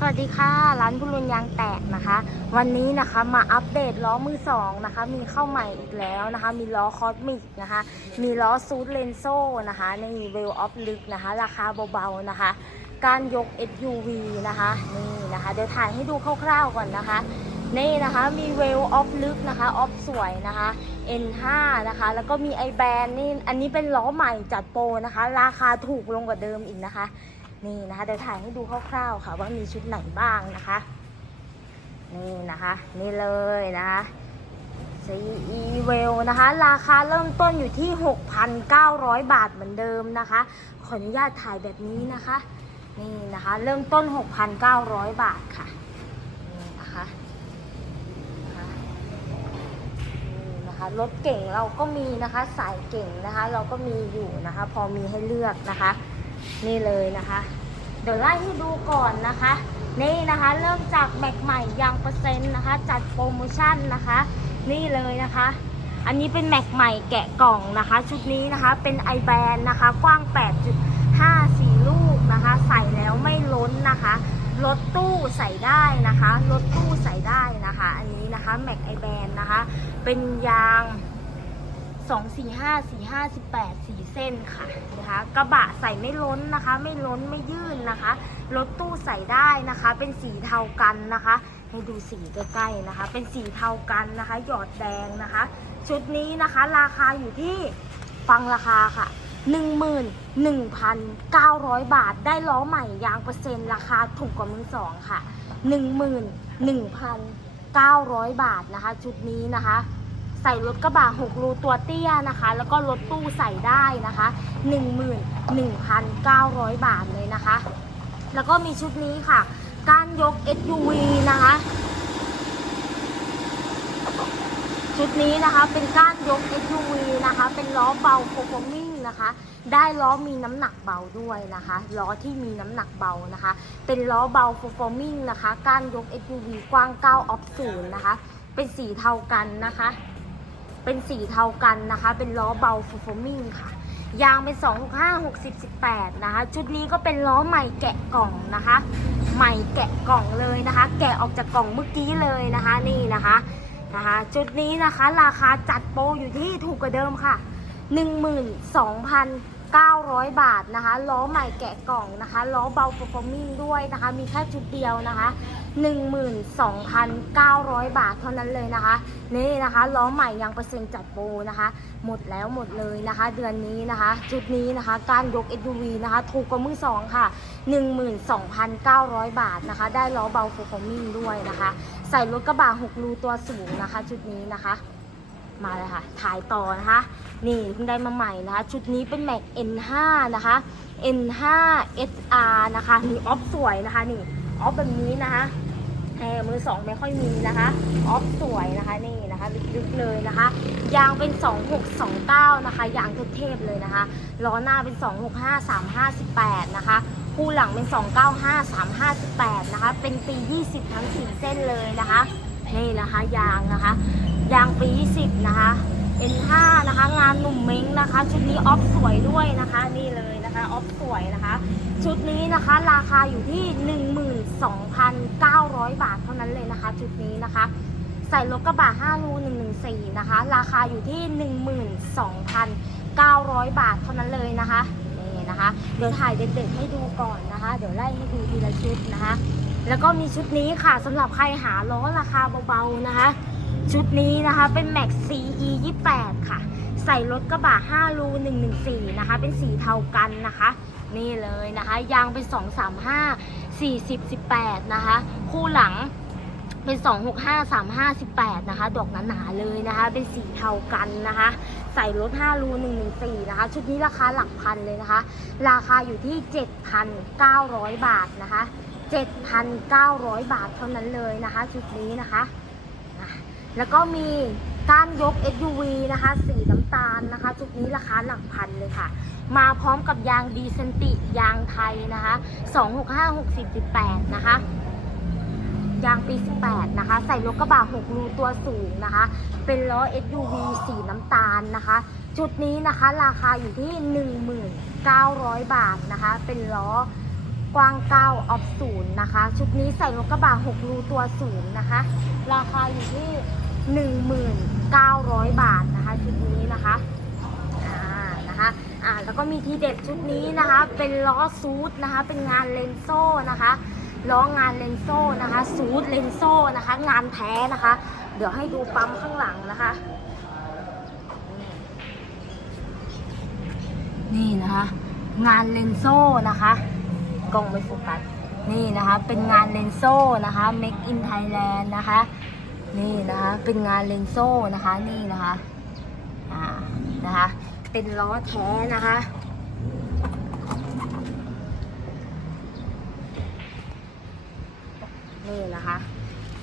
สวัสดีค่ะร้านบุรุษยางแตกนะคะ วันนี้นะคะมาอัปเดตล้อมือสองนะคะ มีเข้าใหม่อีกแล้วนะคะ มีล้อคอสมิกนะคะ มีล้อซูดเลนโซนะคะในเวลออฟลึกนะคะ ราคาเบาๆนะคะ การยก SUV นะคะนี่นะคะเดี๋ยวถ่ายให้ดูคร่าวๆก่อนนะคะนี่นะคะมีเวลออฟลึกนะคะออฟสวยนะคะ N5 นะคะ แล้วก็มีไอแบนนี่อันนี้เป็นล้อใหม่จัดโปรนะคะ ราคาถูกลงกว่าเดิมอีกนะคะ นี่นะคะเดี๋ยวถ่ายให้ดูคร่าวๆค่ะ ว่ามีชุดไหนบ้างนะคะ นี่นะคะ นี่เลยนะคะ CE w e l นะคะ ราคาเริ่มต้นอยู่ที่ 6,900 บาทเหมือนเดิมนะคะ ขออนุญาตถ่ายแบบนี้นะคะ นี่นะคะ เริ่มต้น 6,900 บาทค่ะ นี่นะคะนะคะนี่นะคะรถเก่งเราก็มีนะคะ สายเก่งนะคะ เราก็มีอยู่นะคะ พอมีให้เลือกนะคะ นี่เลยนะคะ เดี๋ยวไล่ให้ดูก่อนนะคะ นี่นะคะเริ่มจากแม็กใหม่ยางเปอร์เซ็นต์นะคะ จัดโปรโมชั่นนะคะ นี่เลยนะคะ อันนี้เป็นแม็กใหม่แกะกล่องนะคะ ชุดนี้นะคะเป็นไอแบนนะคะ กว้าง 8.54 ลูกนะคะ ใส่แล้วไม่ล้นนะคะรถตู้ใส่ได้นะคะรถตู้ใส่ได้นะคะ อันนี้นะคะแม็กไอแบนนะคะ เป็นยาง สองสี่ห้าสี่ห้าสิบแปดสี่เส้นค่ะนะคะกระบะใส่ไม่ล้นนะคะ ไม่ล้นไม่ยื่นนะคะรถตู้ใส่ได้นะคะ เป็นสีเทากันนะคะให้ดูสีใกล้ๆนะคะ เป็นสีเทากันนะคะ หยอดแดงนะคะ ชุดนี้นะคะราคาอยู่ที่ฟังราคาค่ะ 11,900 บาทได้ล้อใหม่ยางเปอร์เซ็นต์ราคาถูกกว่ามือสองค่ะ 11,900 บาทนะคะ ชุดนี้นะคะ ส่รถกระบะ6รูตัวเตี้ยนะคะ แล้วก็รถตู้ใส่ได้นะคะ 11,900 บาทเลยนะคะ แล้วก็มีชุดนี้ค่ะ การยก SUV นะคะ ชุดนี้นะคะเป็นก้านยก SUV นะคะ เป็นล้อเบาโ e ร f มิ่งนะคะ ได้ล้อมีน้ำหนักเบาด้วยนะคะ ล้อที่มีน้ำหนักเบานะคะ เป็นล้อเบาโ e ร f มิ่งนะคะก้านยก SUV กว้าง9ออฟศูนย์นะคะ เป็นสีเทากันนะคะ เป็นสีเทากันนะคะ เป็นล้อเบาโ e รมิ่งค่ะ ยางเป็น265 60 18 นะคะ ชุดนี้ก็เป็นล้อใหม่แกะกล่องนะคะ ใหม่แกะกล่องเลยนะคะ แกะออกจากกล่องเมื่อกี้เลยนะคะนี่นะคะนะคะ ชุดนี้นะคะราคาจัดโปรอยู่ที่ถูกกว่าเดิมค่ะ 12,900 บาทนะคะ ล้อใหม่แกะกล่องนะคะ ล้อเบา performing ด้วยนะคะ มีแค่ชุดเดียวนะคะ 12,900 บาทเท่านั้นเลยนะคะ นี่นะคะล้อใหม่ยังเปอร์เซ็นต์จัดโปรนะคะ หมดแล้วหมดเลยนะคะ เดือนนี้นะคะจุดนี้นะคะการยก SUV นะคะถูกกว่ามือสองค่ะ 12,900 บาทนะคะ ได้ล้อเบา performing ด้วยนะคะ ใส่รถกระบะ6รูตัวสูงนะคะ ชุดนี้นะคะมาเลยค่ะ ถ่ายต่อนะคะ นี่เพิ่งได้มาใหม่นะคะ ชุดนี้เป็นแม็ก N5 นะคะ N5 SR นะคะนี่ออฟสวยนะคะ นี่ ออฟแบบนี้นะคะ แอร์มือสองไม่ค่อยมีนะคะออฟสวยนะคะนี่นะคะลึกๆเลยนะคะ ยางเป็น 2629 นะคะ ยางเทพๆเลยนะคะล้อหน้าเป็น 265 358 นะคะคู่หลังเป็น 295 358 นะคะ เป็นปี 20 ทั้ง 4 เส้นเลยนะคะนี่นะคะยางนะคะ ยางปี10นะคะ N5 นะคะ งานหนุ่ม นะคะ ชุดนี้ออฟสวยด้วยนะคะนี่เลยนะคะออฟสวยนะคะ ชุดนี้นะคะราคาอยู่ที่ 12,900 บาทเท่านั้นเลยนะคะ ชุดนี้นะคะ ใส่รถกระบะ5รู114นะคะ ราคาอยู่ที่ 12,900 บาทเท่านั้นเลยนะคะนี่นะคะ เดี๋ยวถ่ายเด็ดๆให้ดูก่อนนะคะ เดี๋ยวไล่ให้ดูทีละชุดนะคะ แล้วก็มีชุดนี้ค่ะสำหรับใครหาล้อราคาเบาๆนะคะ ชุดนี้นะคะเป็น Max CE 28ค่ะ ใส่รถกระบะ5รู114 นะคะ เป็นสีเทากันนะคะ นี่เลยนะคะ ยางเป็น 235 40 18 นะคะ คู่หลังเป็น 265 35 18 นะคะ ดอกหนาๆเลยนะคะ เป็นสีเทากันนะคะ ใส่รถ5รู114 นะคะ ชุดนี้ราคาหลักพันเลยนะคะ ราคาอยู่ที่ 7,900 บาทนะคะ 7,900 บาทเท่านั้นเลยนะคะ ชุดนี้นะคะ แล้วก็มีการยก SUV นะคะ สีำตาลนะคะชุดนี้ราคาหลักพันเลยค่ะ มาพร้อมกับยางดีเซนติยางไทยนะคะ265 60 18นะคะยางปี 18 นะคะ ใส่รถกระบะ6รูตัวสูงนะคะ เป็นล้อ SUV สีน้ำตาลนะคะ จุดนี้นะคะราคาอยู่ที่ 1,900 บาทนะคะ เป็นล้อกกว้าง 9 ออฟศูนย์นะคะ ชุดนี้ใส่รถกระบะ6รูตัวสูงนะคะ ราคาอยู่ที่ 1,900 บาทนะคะชุดนี้นะคะอ่านะคะอ่าแล้วก็มีทีเด็ดชุดนี้นะคะ เป็นล้อซูดนะคะ เป็นงานเลนโซ่นะคะล้องานเลนโซ่นะคะซูดเลนโซ่นะคะ งานแท้นะคะ เดี๋ยวให้ดูปั๊มข้างหลังนะคะ นี่นะคะ งานเลนโซ่นะคะกล้องไม่โฟกัสนี่นะคะ เป็นงานเลนโซ่นะคะ Make in Thailand นะคะ นี่นะคะ เป็นงานเลนโซ่นะคะนี่นะคะอ่านะคะ เป็นล้อแท้นะคะนี่นะคะ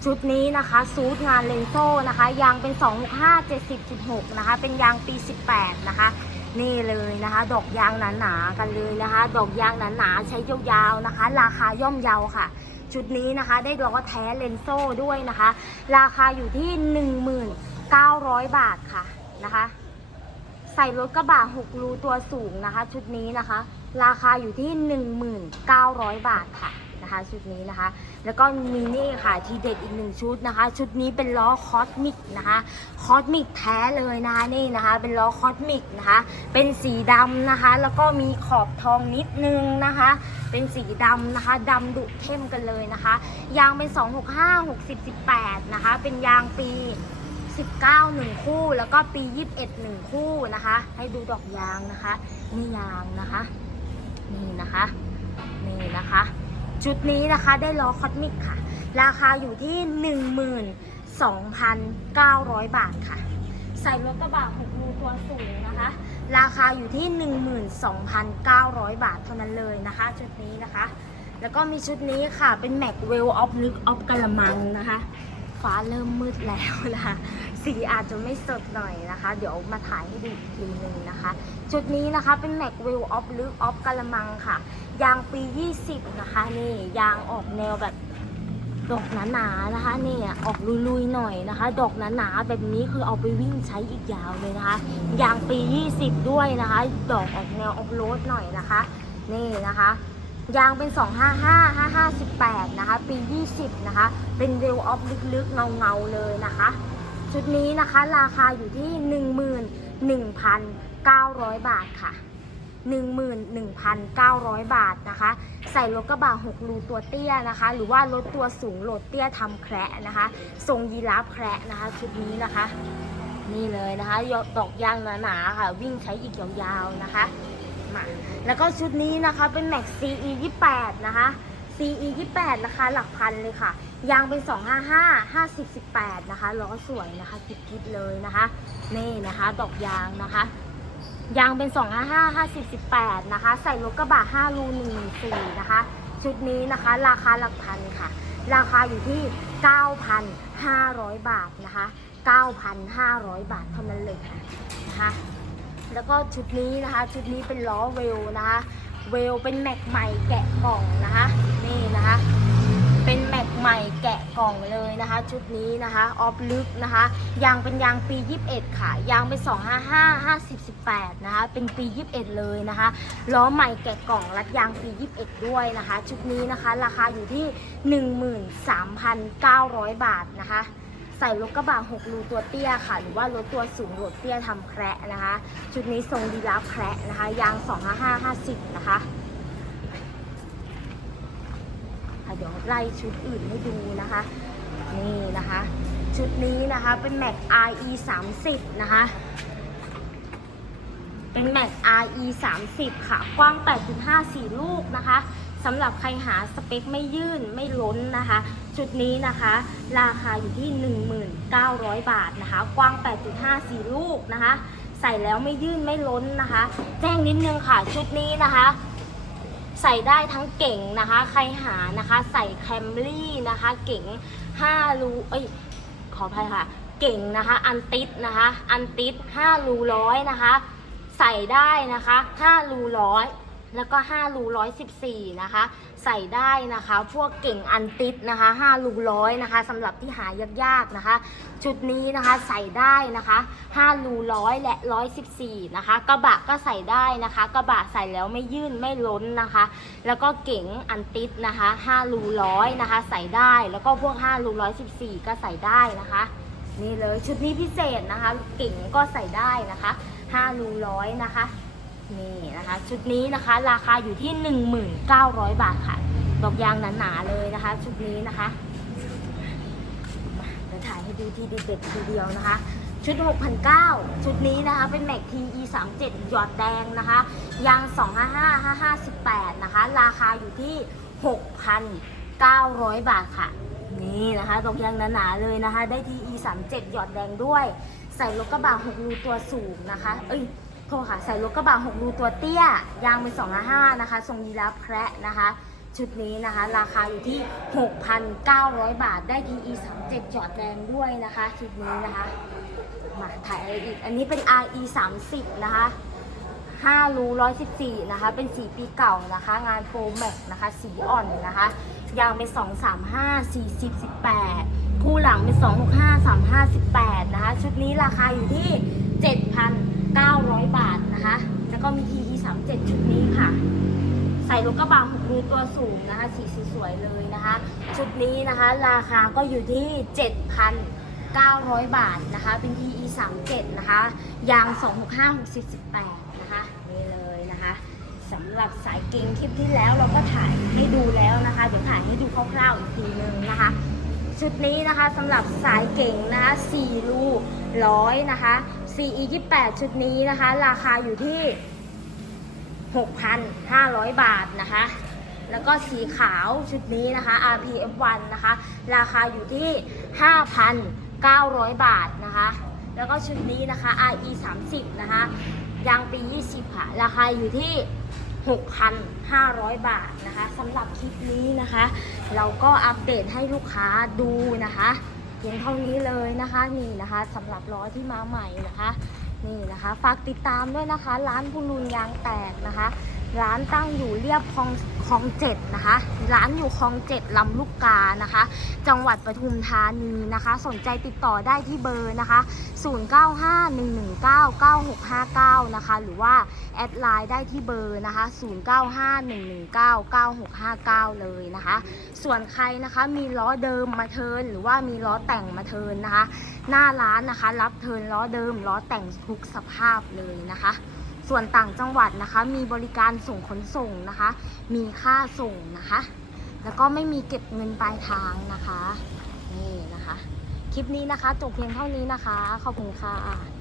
ชุดนี้นะคะซูดงานเลนโซ่นะคะยางเป็น 2 5 70 16นะคะ เป็นยางปี 18 นะคะ นี่เลยนะคะ ดอกยางหนาๆกันเลยนะคะ ดอกยางหนาๆใช้ยาวๆนะคะ ราคาย่อมเยาค่ะ ชุดนี้นะคะ ได้ล้อแท้เลนโซ่ด้วยนะคะ ราคาอยู่ที่ 1900 บาทค่ะนะคะ ใส่รถกระบะ6รูตัวสูงนะคะ ชุดนี้นะคะ ราคาอยู่ที่ 1900 บาทค่ะนะคะ ชุดนี้นะคะ แล้วก็มีนี่ค่ะทีเด็ดอีกหนึ่งชุดนะคะ ชุดนี้เป็นล้อคอสมิกนะคะคอสมิกแท้เลยนะคะนี่นะคะ เป็นล้อคอสมิกนะคะ เป็นสีดำนะคะ แล้วก็มีขอบทองนิดนึงนะคะ เป็นสีดำนะคะดำดุเข้มกันเลยนะคะ ยางเป็น 265 60 18 นะคะ เป็นยางปี 19 1 คู่ แล้วก็ปี 21 1 คู่นะคะ ให้ดูดอกยางนะคะนี่ยางนะคะ นี่นะคะ นี่นะคะ ชุดนี้นะคะได้ล้อคอสมิกค่ะ ราคาอยู่ที่ 12,900 บาทค่ะ ใส่รถกระบะ6รูตัวสูงนะคะ ราคาอยู่ที่ 12,900 บาทเท่านั้นเลยนะคะ ชุดนี้นะคะ แล้วก็มีชุดนี้ค่ะเป็นแม็กเวลออฟลึกออฟกะละมังนะคะ ฟ้าเริ่มมืดแล้วนะคะ สีอาจจะไม่สดหน่อยนะคะ เดี๋ยวมาถ่ายให้ดูอีกทีหนึ่งนะคะชุดนี้นะคะเป็นแม็กเวลออฟลึกออฟกะละมังค่ะ ยางปี 20 นะคะ นี่ยางออกแนวแบบดอกหนาๆนะคะนี่ออกลุยๆหน่อยนะคะ ดอกหนาๆแบบนี้คือเอาไปวิ่งใช้อีกยาวเลยนะคะยางปี 20 ด้วยนะคะ ดอกออกแนวออฟโรดหน่อยนะคะ นี่นะคะยางเป็น 255 558 นะคะ ปี 20 นะคะ เป็นเรลออฟลึกๆ เงา ๆ เลยนะคะ ชุดนี้นะคะราคาอยู่ที่ 11,900 บาทค่ะ 11,900 บาทนะคะ ใส่รถกระบะ6รูตัวเตี้ยนะคะ หรือว่ารถตัวสูงโหลดเตี้ยทำแคระนะคะทรงยีราฟแคระนะคะชุดนี้นะคะ นี่เลยนะคะดอกยางหนาๆค่ะ วิ่งใช้อีกยาวๆนะคะมาแล้วก็ชุดนี้นะคะเป็น Max CE 28นะคะ CE 28ราคาหลักพันเลยค่ะ ยางเป็น 255 50 18 นะคะ ล้อสวยนะคะกิ๊บๆเลยนะคะ นี่นะคะ ดอกยางนะคะ ยางเป็น 255 50 18 นะคะ ใส่รถกระบะ5รู114 นะคะ ชุดนี้นะคะ ราคาหลักพันค่ะ ราคาอยู่ที่ 9,500 บาทนะคะ 9,500 บาทเท่านั้นเลยค่ะนะคะแล้วก็ชุดนี้นะคะ ชุดนี้เป็นล้อเวลนะคะ เวลเป็นแม็กใหม่แกะกล่องนะคะ นี่นะคะ เป็นแม็ก ใหม่แกะกล่องเลยนะคะ ชุดนี้นะคะ ออฟลึกนะคะ ยางเป็นยางปี 21 ค่ะ ยางเป็น 255 50 18 นะคะ เป็นปี 21 เลยนะคะล้อใหม่แกะกล่องรัดยางปี 21 ด้วยนะคะ ชุดนี้นะคะ ราคาอยู่ที่ 13,900 บาทนะคะใส่รถกระบะ6รูตัวเตี้ยค่ะ หรือว่ารถตัวสูงรถเตี้ยทำแคระนะคะ ชุดนี้ทรงดีลับแคระนะคะ ยาง 255 50 นะคะค่ะ เดี๋ยวไล่ชุดอื่นให้ดูนะคะ นี่นะคะ ชุดนี้นะคะเป็นแม็ก RE 30นะคะ เป็นแม็ก RE 30ค่ะ กว้าง 8.5 4 ลูกนะคะสำหรับใครหาสเปคไม่ยื่นไม่ล้นนะคะ ชุดนี้นะคะ ราคาอยู่ที่ 1900 บาทนะคะ กว้าง 8.5 4 ลูกนะคะ ใส่แล้วไม่ยื่นไม่ล้นนะคะ แจ้งนิดนึงค่ะชุดนี้นะคะ ใส่ได้ทั้งเก่งนะคะ ใครหานะคะ ใส่แคมรี่นะคะ เก่ง5รูเอ้ยขออภัยค่ะ เก่งนะคะ อันติดนะคะ อันติด5รูร้อยนะคะ ใส่ได้นะคะ5รูร้อย แล้วก็5รู114นะคะ ใส่ได้นะคะ พวกเก่งอันติดนะคะ5รูร้อยนะคะสำหรับที่หายากๆนะคะ ชุดนี้นะคะใส่ได้นะคะ5รูร้อยและ114นะคะ กระบะก็ใส่ได้นะคะ กระบะใส่แล้วไม่ยื่นไม่ล้นนะคะ แล้วก็เก๋งอันติดนะคะ5รูร้อยนะคะ ใส่ได้แล้วก็พวก5รู114 ก็ใส่ได้นะคะนี่เลยชุดนี้พิเศษนะคะ เก๋งก็ใส่ได้นะคะ5รูร้อยนะคะ นี่นะคะชุดนี้นะคะราคาอยู่ที่ 1900 บาทค่ะดอกยางหนาๆเลยนะคะ ชุดนี้นะคะมาเดี๋ยวถ่ายให้ดูทีเด็ดทีเดียวนะคะ ชุด 6,900 ชุดนี้นะคะเป็นแม็ก TE 3 7หยอดแดงนะคะ ยาง 255 558 นะคะ ราคาอยู่ที่ 6,900 บาทค่ะ นี่นะคะดอกยางหนาๆเลยนะคะ ได้ TE 3 7หยอดแดงด้วย ใส่รถกระบะ6รูตัวสูงนะคะ เอ้ย โทษค่ะใส่รถกระบะ6รูตัวเตี้ย ยางเป็น255นะคะทรงยีราฟแคระนะคะ ชุดนี้นะคะ ราคาอยู่ที่ 6,900 บาทได้ TE 37จอดแดงด้วยนะคะ ชุดนี้นะคะ มาถ่ายอะไรอีก อันนี้เป็น RE 30นะคะ5รู114 นะคะ เป็นสีปีเก่านะคะ งานโฟมแม็กนะคะ สีอ่อนนะคะ ยางเป็น 235 40 18 คู่หลังเป็น 265 35 18 นะคะ ชุดนี้ราคาอยู่ที่ 900 บาทนะคะ แล้วก็มี TE 37ชุดนี้ค่ะ ใส่รถกระบะหกรูตัวสูงนะคะ สีสวยๆเลยนะคะ ชุดนี้นะคะ ราคาก็อยู่ที่ 7,900 บาทนะคะ เป็น TE 37นะคะ ยาง 265 60 18 นะคะ นี่เลยนะคะสำหรับสายเก่งคลิปที่แล้วเราก็ถ่ายให้ดูแล้วนะคะ เดี๋ยวถ่ายให้ดูคร่าวๆอีกทีนึงนะคะชุดนี้นะคะสำหรับสายเก่งนะคะ4รูร้อยนะคะ CE 28ชุดนี้นะคะ ราคาอยู่ที่ 6,500 บาทนะคะ แล้วก็สีขาวชุดนี้นะคะ RPF1 นะคะ ราคาอยู่ที่ 5,900 บาทนะคะ แล้วก็ชุดนี้นะคะ RE 30นะคะ ยางปี 20 ค่ะ ราคาอยู่ที่ 6,500 บาทนะคะสำหรับคลิปนี้นะคะ เราก็อัปเดตให้ลูกค้าดูนะคะ พียงเท่านี้เลยนะคะนี่นะคะสำหรับล้อที่มาใหม่นะคะ นี่นะคะ ฝากติดตามด้วยนะคะ ร้านบุรุนยางแตกนะคะ ร้านตั้งอยู่เรียบคลองคลองเจ็ดนะคะ ร้านอยู่คลองเจ็ดลำลูกกานะคะ จังหวัดปทุมธานีนะคะ สนใจติดต่อได้ที่เบอร์นะคะ 0951199659 นะคะ หรือว่าแอดไลน์ได้ที่เบอร์นะคะ 0951199659 เลยนะคะ ส่วนใครนะคะมีล้อเดิมมาเทิร์นหรือว่ามีล้อแต่งมาเทิร์นนะคะ หน้าร้านนะคะ รับเทิร์นล้อเดิมล้อแต่งทุกสภาพเลยนะคะ ส่วนต่างจังหวัดนะคะ มีบริการส่งขนส่งนะคะ มีค่าส่งนะคะ แล้วก็ไม่มีเก็บเงินปลายทางนะคะ นี่นะคะ คลิปนี้นะคะจบเพียงเท่านี้นะคะ ขอบคุณค่ะ